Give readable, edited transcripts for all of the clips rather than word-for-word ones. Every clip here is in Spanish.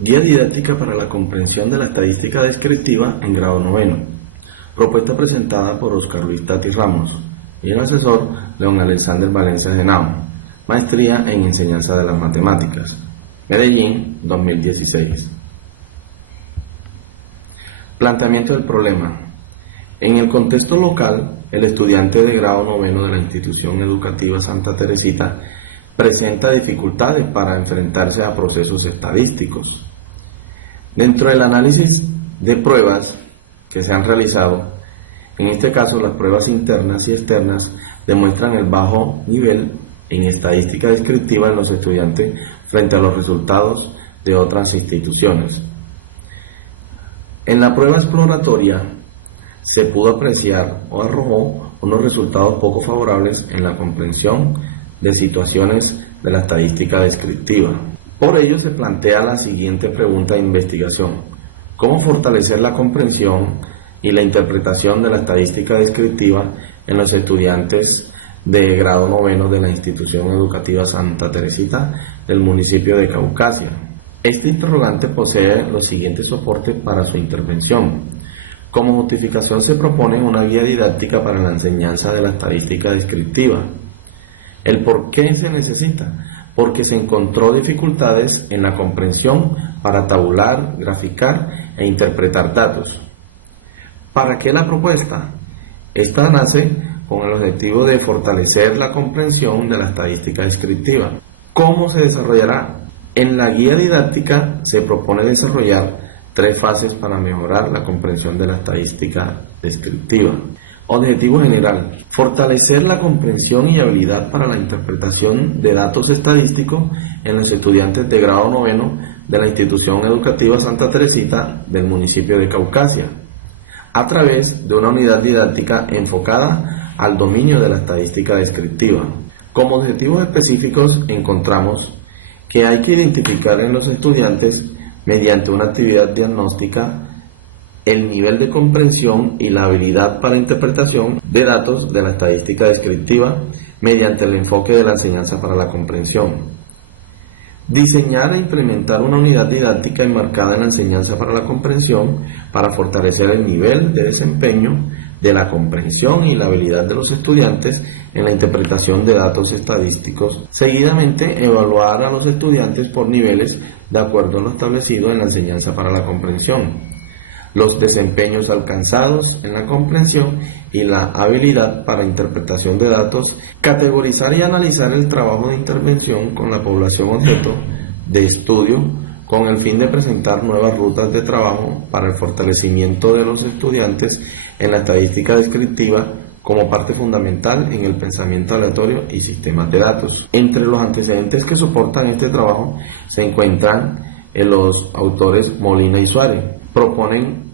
Guía didáctica para la comprensión de la estadística descriptiva en grado noveno. Propuesta presentada por Oscar Luis Tati Ramos y el asesor León Alexander Valencia Genao. Maestría en Enseñanza de las Matemáticas. Medellín, 2016. Planteamiento del problema. En el contexto local, el estudiante de grado noveno de la institución educativa Santa Teresita presenta dificultades para enfrentarse a procesos estadísticos. Dentro del análisis de pruebas que se han realizado, en este caso las pruebas internas y externas demuestran el bajo nivel en estadística descriptiva en los estudiantes frente a los resultados de otras instituciones. En la prueba exploratoria se pudo apreciar o arrojó unos resultados poco favorables en la comprensión de situaciones de la estadística descriptiva. Por ello se plantea la siguiente pregunta de investigación: ¿cómo fortalecer la comprensión y la interpretación de la estadística descriptiva en los estudiantes de grado noveno de la institución educativa Santa Teresita del municipio de Caucasia? Este interrogante posee los siguientes soportes para su intervención. Como justificación se propone una guía didáctica para la enseñanza de la estadística descriptiva. ¿El por qué se necesita? Porque se encontró dificultades en la comprensión para tabular, graficar e interpretar datos. ¿Para qué la propuesta? Esta nace con el objetivo de fortalecer la comprensión de la estadística descriptiva. ¿Cómo se desarrollará? En la guía didáctica se propone desarrollar 3 fases para mejorar la comprensión de la estadística descriptiva. Objetivo general: fortalecer la comprensión y habilidad para la interpretación de datos estadísticos en los estudiantes de grado noveno de la institución educativa Santa Teresita del municipio de Caucasia, a través de una unidad didáctica enfocada al dominio de la estadística descriptiva. Como objetivos específicos encontramos que hay que identificar en los estudiantes, mediante una actividad diagnóstica, el nivel de comprensión y la habilidad para interpretación de datos de la estadística descriptiva mediante el enfoque de la enseñanza para la comprensión. Diseñar e implementar una unidad didáctica enmarcada en la enseñanza para la comprensión para fortalecer el nivel de desempeño de la comprensión y la habilidad de los estudiantes en la interpretación de datos estadísticos. Seguidamente, evaluar a los estudiantes por niveles de acuerdo a lo establecido en la enseñanza para la comprensión, los desempeños alcanzados en la comprensión y la habilidad para interpretación de datos, categorizar y analizar el trabajo de intervención con la población objeto de estudio con el fin de presentar nuevas rutas de trabajo para el fortalecimiento de los estudiantes en la estadística descriptiva como parte fundamental en el pensamiento aleatorio y sistemas de datos. Entre los antecedentes que soportan este trabajo se encuentran los autores Molina y Suárez. Proponen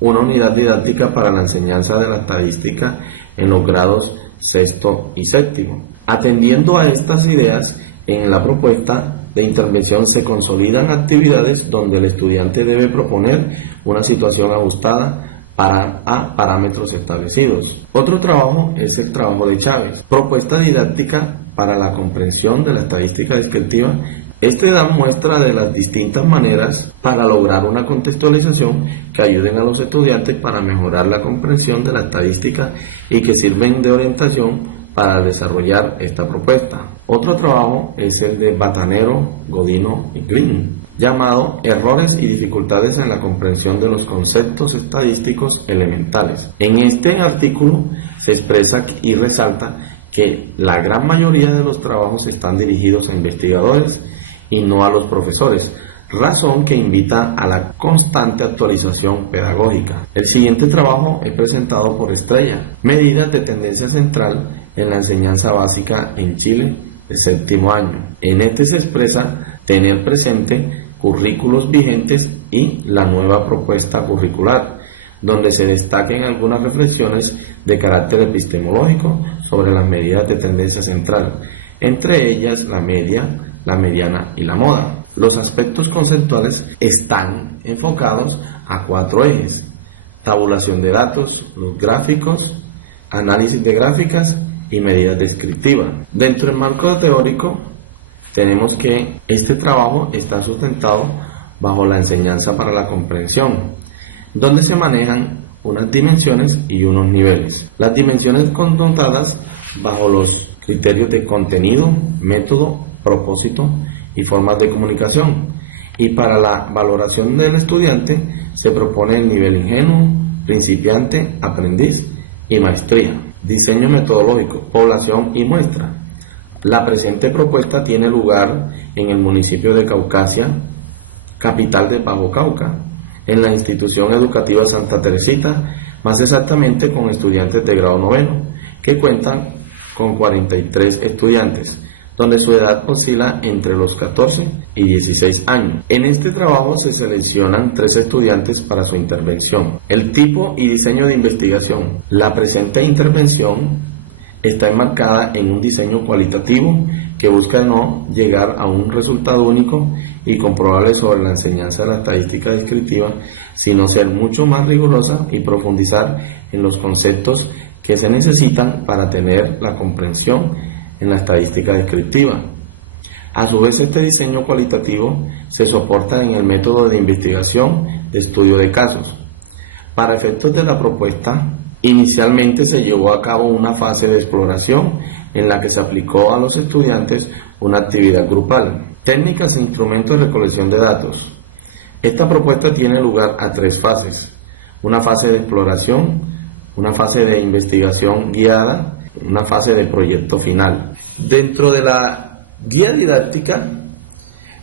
una unidad didáctica para la enseñanza de la estadística en los grados sexto y séptimo. Atendiendo a estas ideas, en la propuesta de intervención se consolidan actividades donde el estudiante debe proponer una situación ajustada a parámetros establecidos. Otro trabajo es el trabajo de Chávez, propuesta didáctica para la comprensión de la estadística descriptiva. Este da muestra de las distintas maneras para lograr una contextualización que ayuden a los estudiantes para mejorar la comprensión de la estadística y que sirven de orientación para desarrollar esta propuesta. Otro trabajo es el de Batanero, Godino y Green, llamado Errores y dificultades en la comprensión de los conceptos estadísticos elementales. En este artículo se expresa y resalta que la gran mayoría de los trabajos están dirigidos a investigadores y no a los profesores, razón que invita a la constante actualización pedagógica. El siguiente trabajo es presentado por Estrella, Medidas de tendencia central en la enseñanza básica en Chile de séptimo año. En este se expresa tener presente currículos vigentes y la nueva propuesta curricular, donde se destaquen algunas reflexiones de carácter epistemológico sobre las medidas de tendencia central, entre ellas la media, la mediana y la moda. Los aspectos conceptuales están enfocados a 4 ejes: tabulación de datos, los gráficos, análisis de gráficas y medidas descriptivas. Dentro del marco teórico tenemos que este trabajo está sustentado bajo la enseñanza para la comprensión, donde se manejan unas dimensiones y unos niveles. Las dimensiones connotadas bajo los criterios de contenido, método, propósito y formas de comunicación. Y para la valoración del estudiante se propone el nivel ingenuo, principiante, aprendiz y maestría. Diseño metodológico, población y muestra. La presente propuesta tiene lugar en el municipio de Caucasia, capital de Bajo Cauca, en la institución educativa Santa Teresita, más exactamente con estudiantes de grado noveno, que cuentan con 43 estudiantes, donde su edad oscila entre los 14 y 16 años. En este trabajo se seleccionan 3 estudiantes para su intervención. El tipo y diseño de investigación. La presente intervención está enmarcada en un diseño cualitativo que busca no llegar a un resultado único y comprobable sobre la enseñanza de la estadística descriptiva, sino ser mucho más rigurosa y profundizar en los conceptos que se necesitan para tener la comprensión en la estadística descriptiva. A su vez, este diseño cualitativo se soporta en el método de investigación de estudio de casos. Para efectos de la propuesta, inicialmente se llevó a cabo una fase de exploración en la que se aplicó a los estudiantes una actividad grupal. Técnicas e instrumentos de recolección de datos. Esta propuesta tiene lugar a 3 fases: una fase de exploración, una fase de investigación guiada, una fase de proyecto final. Dentro de la guía didáctica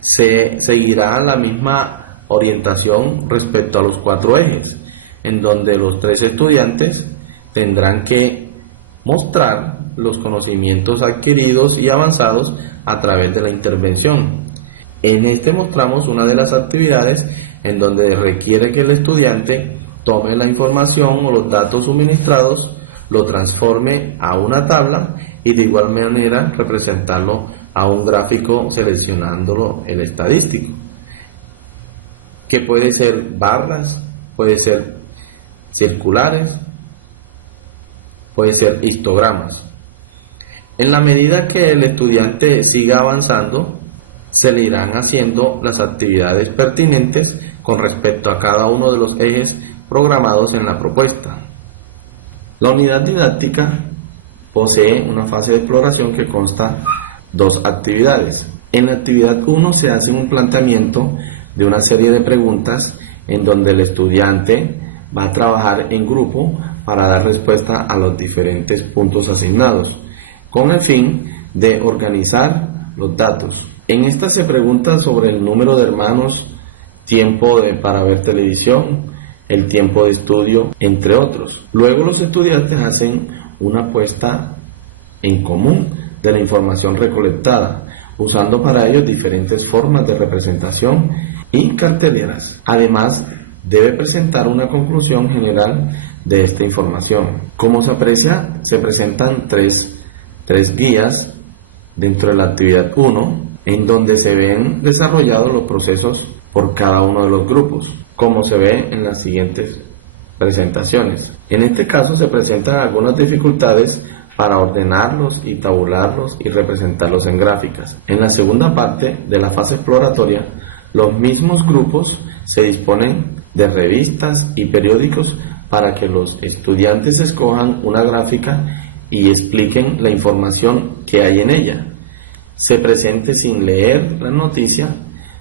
se seguirá la misma orientación respecto a los 4 ejes, en donde los 3 estudiantes tendrán que mostrar los conocimientos adquiridos y avanzados a través de la intervención. En este mostramos una de las actividades en donde requiere que el estudiante tome la información o los datos suministrados, lo transforme a una tabla y de igual manera representarlo a un gráfico seleccionándolo el estadístico, que puede ser barras, puede ser circulares, puede ser histogramas. En la medida que el estudiante siga avanzando, se le irán haciendo las actividades pertinentes con respecto a cada uno de los ejes programados en la propuesta. La unidad didáctica posee una fase de exploración que consta 2 actividades. En la actividad 1 se hace un planteamiento de una serie de preguntas en donde el estudiante va a trabajar en grupo para dar respuesta a los diferentes puntos asignados, con el fin de organizar los datos. En esta se pregunta sobre el número de hermanos, tiempo para ver televisión, el tiempo de estudio, entre otros. Luego los estudiantes hacen una puesta en común de la información recolectada, usando para ello diferentes formas de representación y carteleras. Además, debe presentar una conclusión general de esta información. Como se aprecia, se presentan tres guías dentro de la actividad 1, en donde se ven desarrollados los procesos por cada uno de los grupos, como se ve en las siguientes presentaciones. En este caso se presentan algunas dificultades para ordenarlos y tabularlos y representarlos en gráficas. En la segunda parte de la fase exploratoria, los mismos grupos se disponen de revistas y periódicos para que los estudiantes escojan una gráfica y expliquen la información que hay en ella. Se presente sin leer la noticia,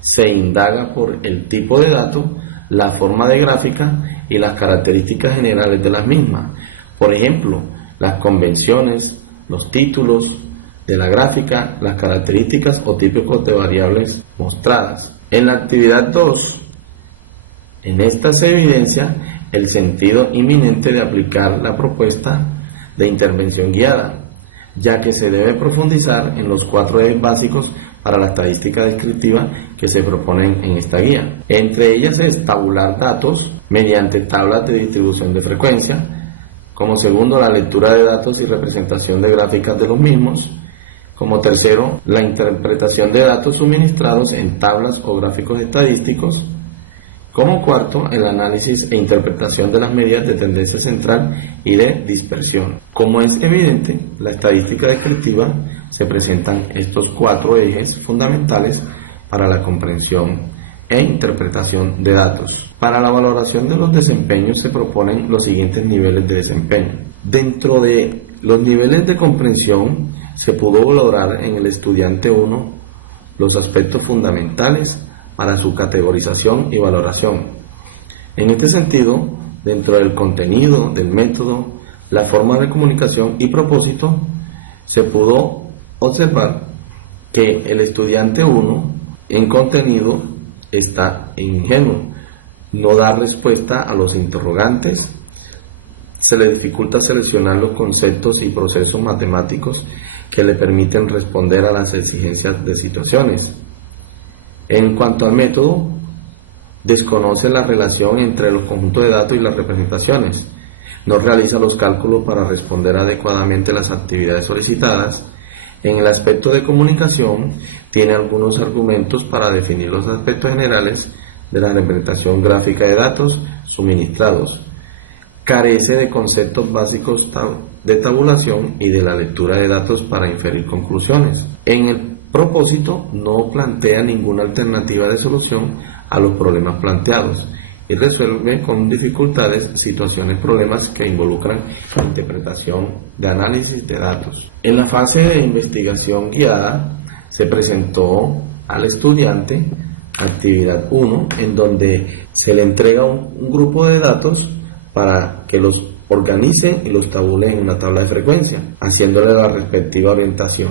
se indaga por el tipo de dato, la forma de gráfica y las características generales de las mismas. Por ejemplo, las convenciones, los títulos de la gráfica, las características o típicos de variables mostradas. En la actividad 2, en esta se evidencia el sentido inminente de aplicar la propuesta de intervención guiada, ya que se debe profundizar en los 4 ejes básicos para la estadística descriptiva que se proponen en esta guía. Entre ellas es tabular datos mediante tablas de distribución de frecuencia, como segundo la lectura de datos y representación de gráficas de los mismos, como tercero la interpretación de datos suministrados en tablas o gráficos estadísticos, como cuarto el análisis e interpretación de las medidas de tendencia central y de dispersión. Como es evidente, la estadística descriptiva se presentan estos 4 ejes fundamentales para la comprensión e interpretación de datos. Para la valoración de los desempeños se proponen los siguientes niveles de desempeño. Dentro de los niveles de comprensión se pudo valorar en el estudiante 1 los aspectos fundamentales para su categorización y valoración. En este sentido, dentro del contenido, del método, la forma de comunicación y propósito, se pudo observar que el estudiante 1 en contenido está ingenuo, no da respuesta a los interrogantes, se le dificulta seleccionar los conceptos y procesos matemáticos que le permiten responder a las exigencias de situaciones. En cuanto al método, desconoce la relación entre los conjuntos de datos y las representaciones, no realiza los cálculos para responder adecuadamente las actividades solicitadas. En el aspecto de comunicación, tiene algunos argumentos para definir los aspectos generales de la representación gráfica de datos suministrados. Carece de conceptos básicos de tabulación y de la lectura de datos para inferir conclusiones. En el propósito, no plantea ninguna alternativa de solución a los problemas planteados y resuelve con dificultades situaciones, problemas que involucran la interpretación de análisis de datos. En la fase de investigación guiada se presentó al estudiante actividad 1, en donde se le entrega un grupo de datos para que los organice y los tabule en una tabla de frecuencia, haciéndole la respectiva orientación.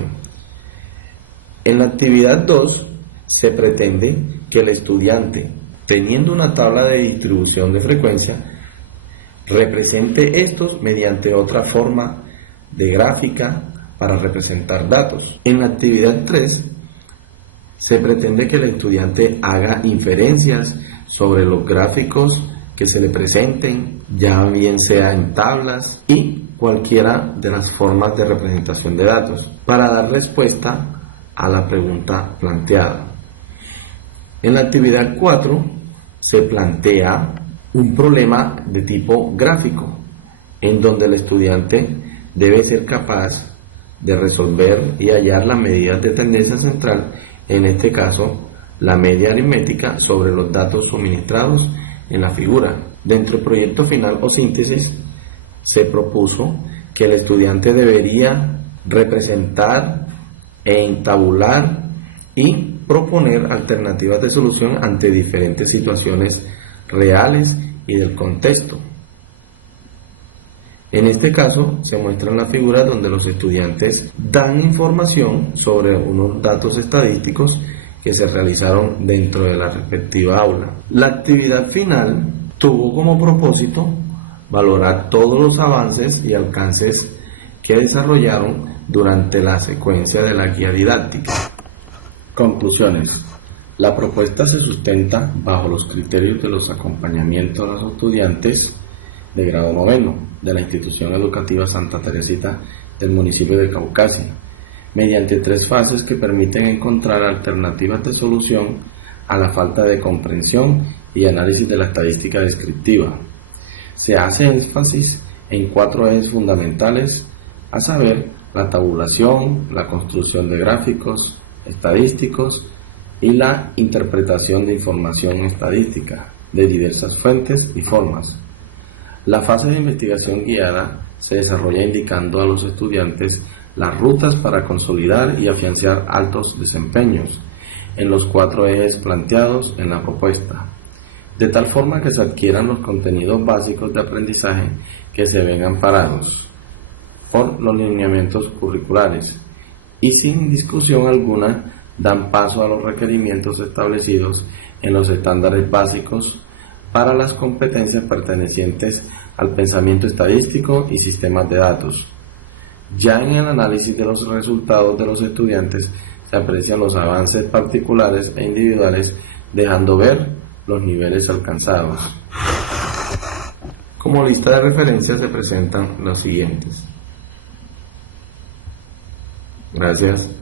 En la actividad 2 se pretende que el estudiante, teniendo una tabla de distribución de frecuencia, represente estos mediante otra forma de gráfica para representar datos. En la actividad 3 se pretende que el estudiante haga inferencias sobre los gráficos que se le presenten, ya bien sea en tablas y cualquiera de las formas de representación de datos, para dar respuesta a la pregunta planteada. En la actividad 4 se plantea un problema de tipo gráfico, en donde el estudiante debe ser capaz de resolver y hallar las medidas de tendencia central, en este caso la media aritmética sobre los datos suministrados en la figura. Dentro del proyecto final o síntesis se propuso que el estudiante debería representar e entabular y proponer alternativas de solución ante diferentes situaciones reales y del contexto. En este caso se muestran las figuras donde los estudiantes dan información sobre unos datos estadísticos que se realizaron dentro de la respectiva aula. La actividad final tuvo como propósito valorar todos los avances y alcances que desarrollaron durante la secuencia de la guía didáctica. Conclusiones. La propuesta se sustenta bajo los criterios de los acompañamientos a los estudiantes de grado noveno de la institución educativa Santa Teresita del municipio de Caucasia, mediante 3 fases que permiten encontrar alternativas de solución a la falta de comprensión y análisis de la estadística descriptiva. Se hace énfasis en 4 ejes fundamentales, a saber, la tabulación, la construcción de gráficos estadísticos y la interpretación de información estadística de diversas fuentes y formas. La fase de investigación guiada se desarrolla indicando a los estudiantes las rutas para consolidar y afianzar altos desempeños en los 4 ejes planteados en la propuesta, de tal forma que se adquieran los contenidos básicos de aprendizaje que se ven amparados por los lineamientos curriculares y sin discusión alguna dan paso a los requerimientos establecidos en los estándares básicos para las competencias pertenecientes al pensamiento estadístico y sistemas de datos. Ya en el análisis de los resultados de los estudiantes se aprecian los avances particulares e individuales, dejando ver los niveles alcanzados. Como lista de referencias se presentan los siguientes. Gracias.